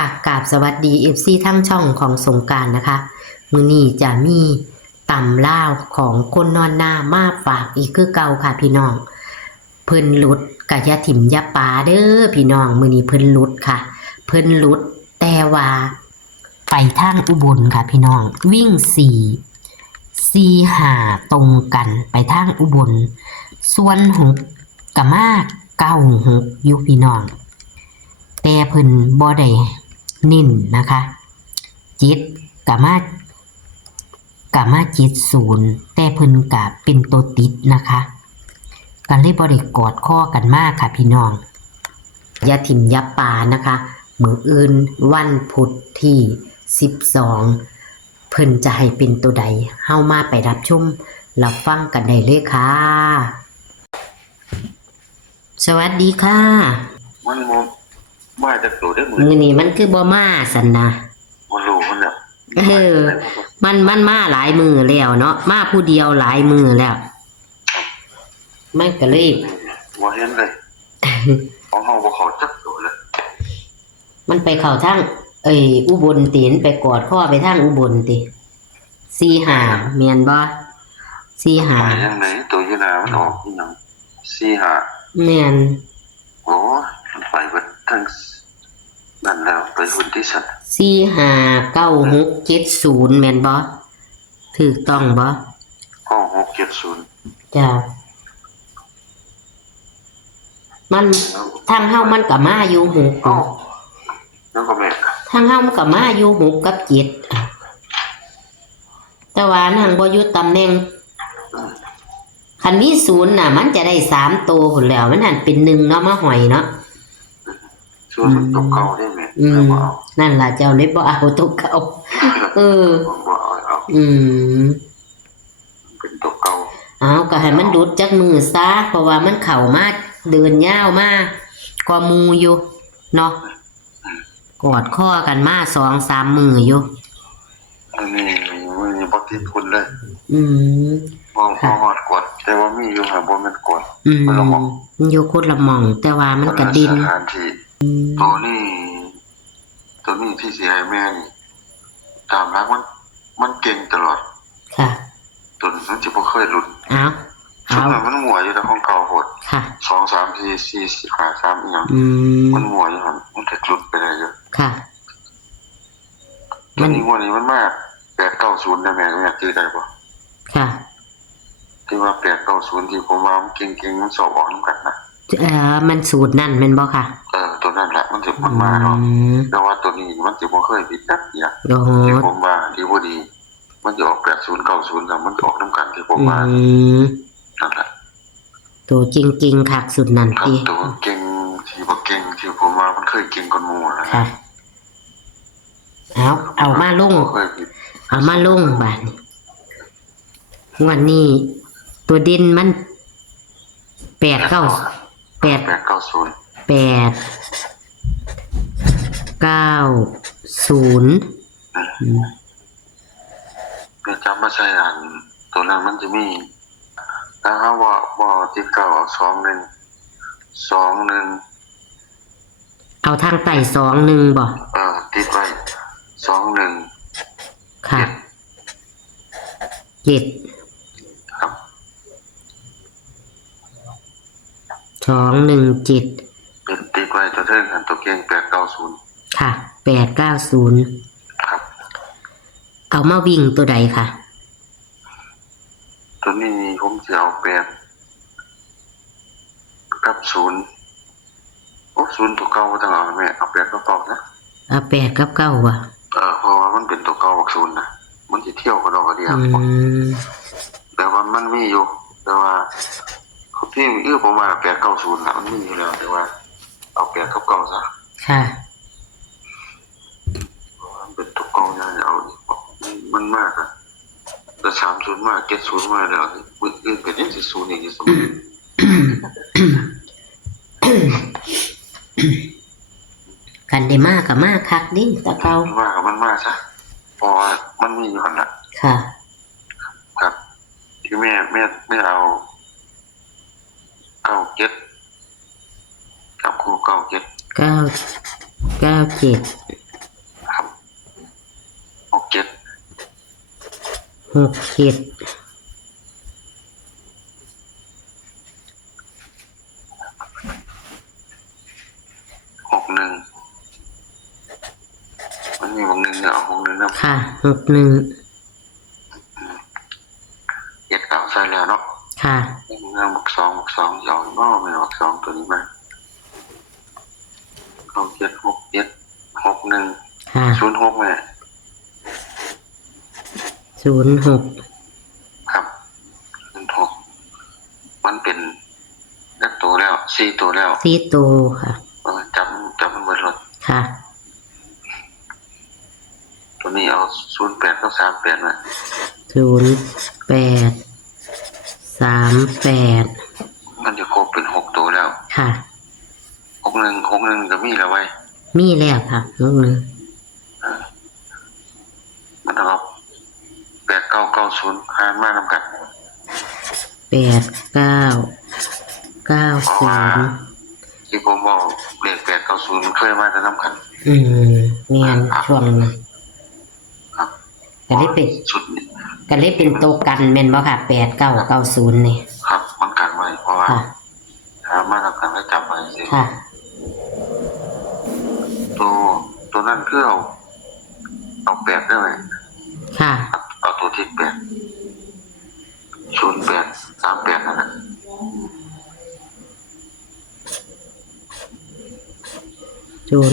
ค่ะกราบสวัสดีFCทั้งช่องของสงกรานต์นะคะมื้อนี้จะมีตำลาวของคนนอนนามาฝากอีกคือเก่าค่ะพี่น้องเพิ่นหลุดกะยาถิ่มยาปาเด้อพี่น้องมื้อนี้เพิ่นหลุดค่ะเพิ่นหลุดแต่ว่าไปทางอุบลค่ะพี่น้องวิ่ง4 5ตรงกันไปทางอุบลส่วน6กะมา96อยู่พี่น้องแต่เพิ่นบ่ได้เน้นนะคะจิตกะมาจิต0แต่เพิ่นกะเป็นตัวติดนะคะก็เลยบ่ได้กอดข้อกันมากค่ะพี่น้องอย่าถิ่มยับปานะคะมื้ออื่นวันพุธที่12เพิ่นจะให้เป็นตัวใดเฮามาไปรับชมรับฟังกันได้เลยค่ะสวัสดีค่ะมันมาจากตัวได้เหมือน มื้อนี้มันคือบ่มาซั่นนะมันรู้มันเนี่ย มันมาหลายมือแล้วเนาะมาผู้เดียวหลายมือแล้วมันก็เลย ว่าเห็นเลยของห้องบ่เขาจักตัวเลย มันไปเข้าทางอุบลตินไปกอดข้อไปทางอุบลติ45แม่นบ่45ไปยังไหนตัวอยู่นามันออกอีหยัง45แม่นโอ้มันไปเบิดทั้งนั่นแล้วไปหุ่นที่สัตว์459670แม่นบ่ถูกต้องบ่9670จ้ะมันทางเฮามันก็มาอยู่6อ้าวนั่นก็แม่ทางเฮามันก็มาอยู่6กับ7แต่ว่าทางบ่อยู่ตำแหน่งคันมี0น่ะมันจะได้3ตัวพุ่นแล้วมันหั่นเป็น1เนาะมาหอยเนาะส่วนมันตกเก่าได้แม่นั่นล่ะเจ้าเลยบ่เอาตัวเก่าบ่เอาเป็นตกเก่าเอาก็ให้มันดุดจักมือซะเพราะว่ามันเข้ามาเดินยาวมากว่าหมู่อยู่เนาะกอดข้อกันมา 2-3 มืออยู่นี่บ่ติดทุนเลยบ่ฮอดกดแต่ว่ามีอยู่หาบ่แม่นกดมันละหม่องมันอยู่คนละหม่องแต่ว่ามันก็ดินสถานที่ตัวนี้ที่สิให้แม่นี่ตามหลักมันเก่งตลอดค่ะตัวมันสิบ่เคยหลุดมันมั่วอยู่แต่ของเก่าโหดค่ะ2 3 4 4 5 3อีหยังมันมั่วอยู่หั่นมันจะหลุดไปได้เยอะค่ะมันนี่มันมา890ได้แม่เนี่ยตีได้บ่ค่ะที่ว่า890ที่ผมว่ามันเก่งๆมันสอบออกนำกันนะมันสูตรนั่นแม่นบ่ค่ะตัวนั้นแหละมันสิมันมาเนาะแต่ว่าตัวนี้มันสิบ่เคยผิดจักอย่างที่ผมว่าที่บ่ดีมันจะออก8090แล้วมันจะออกนำกันที่ผมว่านั่นแหละตัวจริงๆคักสุดนั่นติตัวเก่งที่บ่เก่งที่ผมว่ามันเคยเก่งกว่าหมู่นะค่ะเอามาลงบาดนี้วันนี้ตัวเด่นมัน890ก็จำมาใช่อันตัวนั้นมันจะมีถ้าว่าบ่ติดเก่า21เอาทางใต้21บ่ติดไว้21ค่ะ7ครับ217เป็นติดไว้ตัวเทิงกันตัวเก่ง890ค่ะ890ครับเอามาวิ่งตัวใดค่ะตัวนี้ผมจะเอา8กับ0โอ้0ตัวเก่าบ่ต้องเอาแม่เอา8กับ9นะเอา8กับ9ว่ะเพราะว่ามันเป็นตัวเก่าบัก0นะมันสิเที่ยวกับดอกกระเดียแต่ว่ามันมีอยู่แต่ว่าที่ผมว่า890น่ะมันมีอยู่แล้วแต่ว่าเอา8กับ9ซะค่ะมันเป็นตัวเก่าอย่างเอามันมากอ่ะแต่30มา70มาแล้วอื่นก็ยังสิ0อีกอยู่เสมอกันได้มากก็มากคักดิตะเกาว่ามันมากซะเพราะว่ามันมีอยู่หั่นน่ะค่ะครับที่แม่เอา97กับครู97 997 67 61มันมี61เนี่ยเอา61นะ ค่ะ61 เจ็ดเก้าใส่แล้วเนาะ ค่ะ เงินบักสองยาวก็ไม่บักสองตัวนี้มาเขา7 6 7 6 1 ค่ะ 06แม่ 06ครับ06มันเป็นนักตัวแล้ว4ตัวแล้ว 4ตัวค่ะ จำมันเบิดรถ ค่ะ ตัวนี้เอา08กับ38นะ 0838มันจะครบเป็น6ตัวแล้ว ค่ะ 61ก็มีแล้วไว้ มีแล้วค่ะ61มันเอา8990หารมานำกัน 8990ที่ผมบอกเลข890มันเคยมาแต่นำกัน แม่นช่วงนั้น ครับ ก็เลยเป็น ชุดนี้ ก็เลยเป็นตัวกันแม่นบ่ค่ะ8990นี่ ครับมันกันไว้เพราะว่า ค่ะ หามานำกันแล้วจับไว้สิ ค่ะ ตัวนั้นคือเอา8ได้ไหม ค่ะ เอาตัวที่8 0838นั่นน่ะ 0838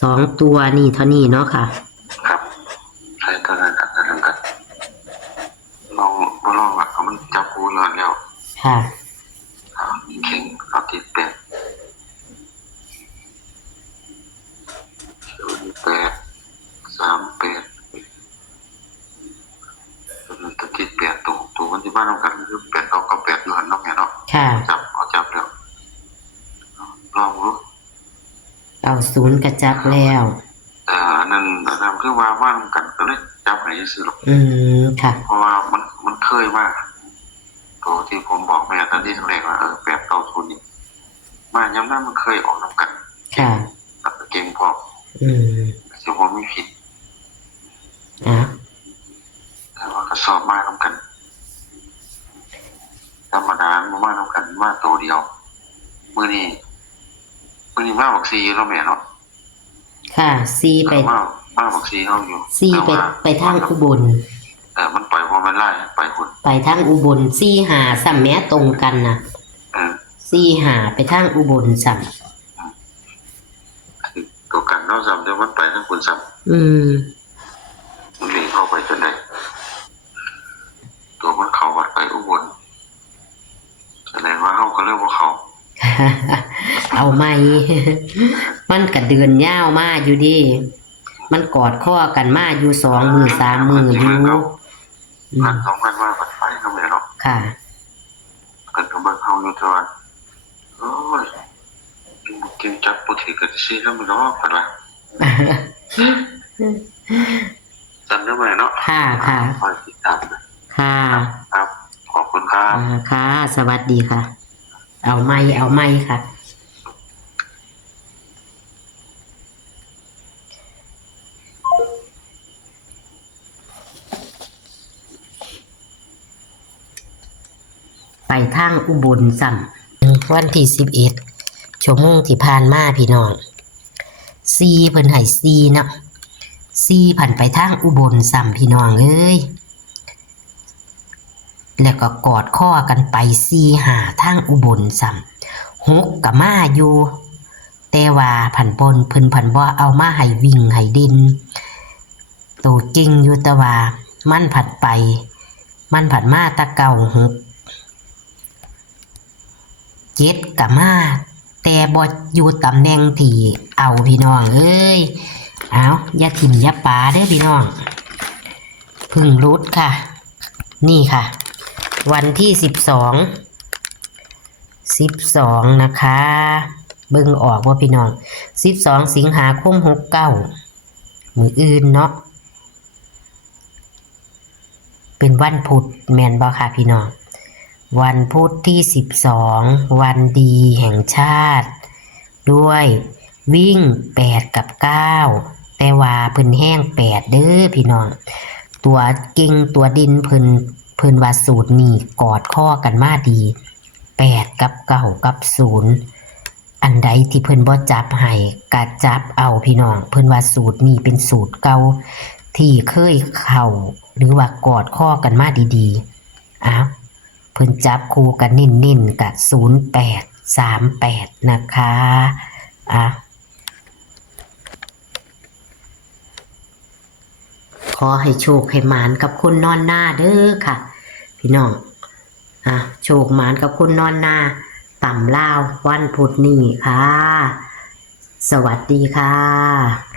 2ตัวนี่เท่านี้เนาะค่ะ ครับใช่ตัวนั้นอันนั้นกันลองอ่ะเอามันจับคู่ย้อนแล้ว ค่ะ เข่งเอาที่8 08 38ตัวที่8ตัวมันที่บ้านเรากันคือ8 9 กับ8อยู่หันเนาะแม่เนาะ ค่ะ จับแล้วลองดู 90กระจับแล้ว อันนั้นคือว่าบ้านกันก็เลยจับให้ซื้อหรอก ค่ะ เพราะว่ามันเคยมากตัวที่ผมบอกแม่ตอนที่แรกว่า890นี่มาย้ำนั้นมันเคยออกนำกัน ค่ะ แล้วก็เก่งพอ สิบ่มีผิด อ่ะ แต่ว่าก็สอบมานำกันธรรมดาบ่มานำกันมาตัวเดียวมื้อนี้มาบักซีเนาะแม่เนาะ ค่ะ4ไป มาบักซีเฮาอยู่ 4ไปทางอุบล มันปล่อยบ่แม่นไล่ไปพุ่น ไปทางอุบล4 5ซ้ำแม้ตรงกันน่ะ เออ 4 5ไปทางอุบลซ้ำ ตัวกันเนาะซ้ำเดี๋ยวมันไปทางคุณซ้ำ มันหนีเข้าไปจนได้ตัวมันเข้าวัดไปอุบลแสดงว่าเฮาก็เรียกว่าเขา เอาไหม มันก็เดินยาวมาอยู่ดิ มันกอดข้อกันมาอยู่2 มือ3 มืออยู่ พัน2,000มาปัดไฟเนาะแม่เนาะ ค่ะ เพิ่นก็เบิ่งเฮาอยู่ตัวโอ้ยกินจับบ่ถือก็สิแล้วมันเนาะปัดว่าจำได้ไหมเนาะ ค่ะค่ะ คอยติดตามนะ ค่ะ ครับขอบคุณครับ ค่ะ สวัสดีค่ะ เอาไหมค่ะ ไปทางอุบลซ้ำวันที่11 ชั่วโมงที่ผ่านมาพี่น้อง4เพิ่นให้4เนาะ4ผ่านไปทางอุบลซ้ำพี่น้องเอ้ยแล้วก็กอดข้อกันไป4 5ทางอุบลซ้ำ6ก็มาอยู่ แต่ว่าผันบนเพิ่นผันบ่เอามาให้วิ่งให้เด่นโตจริงอยู่แต่ว่ามันผัดไป มันผัดมาตะเก่า6 7ก็มาแต่บ่อยู่ตำแหน่งที่เอาพี่น้องเอ้ยเอาอย่าถิ่มอย่าปาเด้อพี่น้องพึ่งรุดค่ะ นี่ค่ะ วันที่12นะคะเบิ่งออกว่าพี่น้อง12 สิงหาคม69มื้ออื่นเนาะเป็นวันพุธแม่นบ่ค่ะพี่น้องวันพุธที่12วันดีแห่งชาติด้วย วิ่ง8กับ9แต่ว่าเพิ่นแห้ง8เด้อพี่น้องตัวเก่งตัวดินเพิ่นว่าสูตรนี้กอดข้อกันมาดี8กับ9กับ0อันใดที่เพิ่นบ่จับให้ก็จับเอาพี่น้องเพิ่นว่าสูตรนี้เป็นสูตรเก่าที่เคยเข้าหรือว่ากอดข้อกันมาดีๆอ้าวเพิ่นจับคู่กันเน้นๆกับ0838นะคะขอให้โชคให้หมานกับคนนอนหน้าเด้อค่ะพี่น้องโชคหมานกับคนนอนหน้าต่ำลาววันพุธนี้ค่ะสวัสดีค่ะ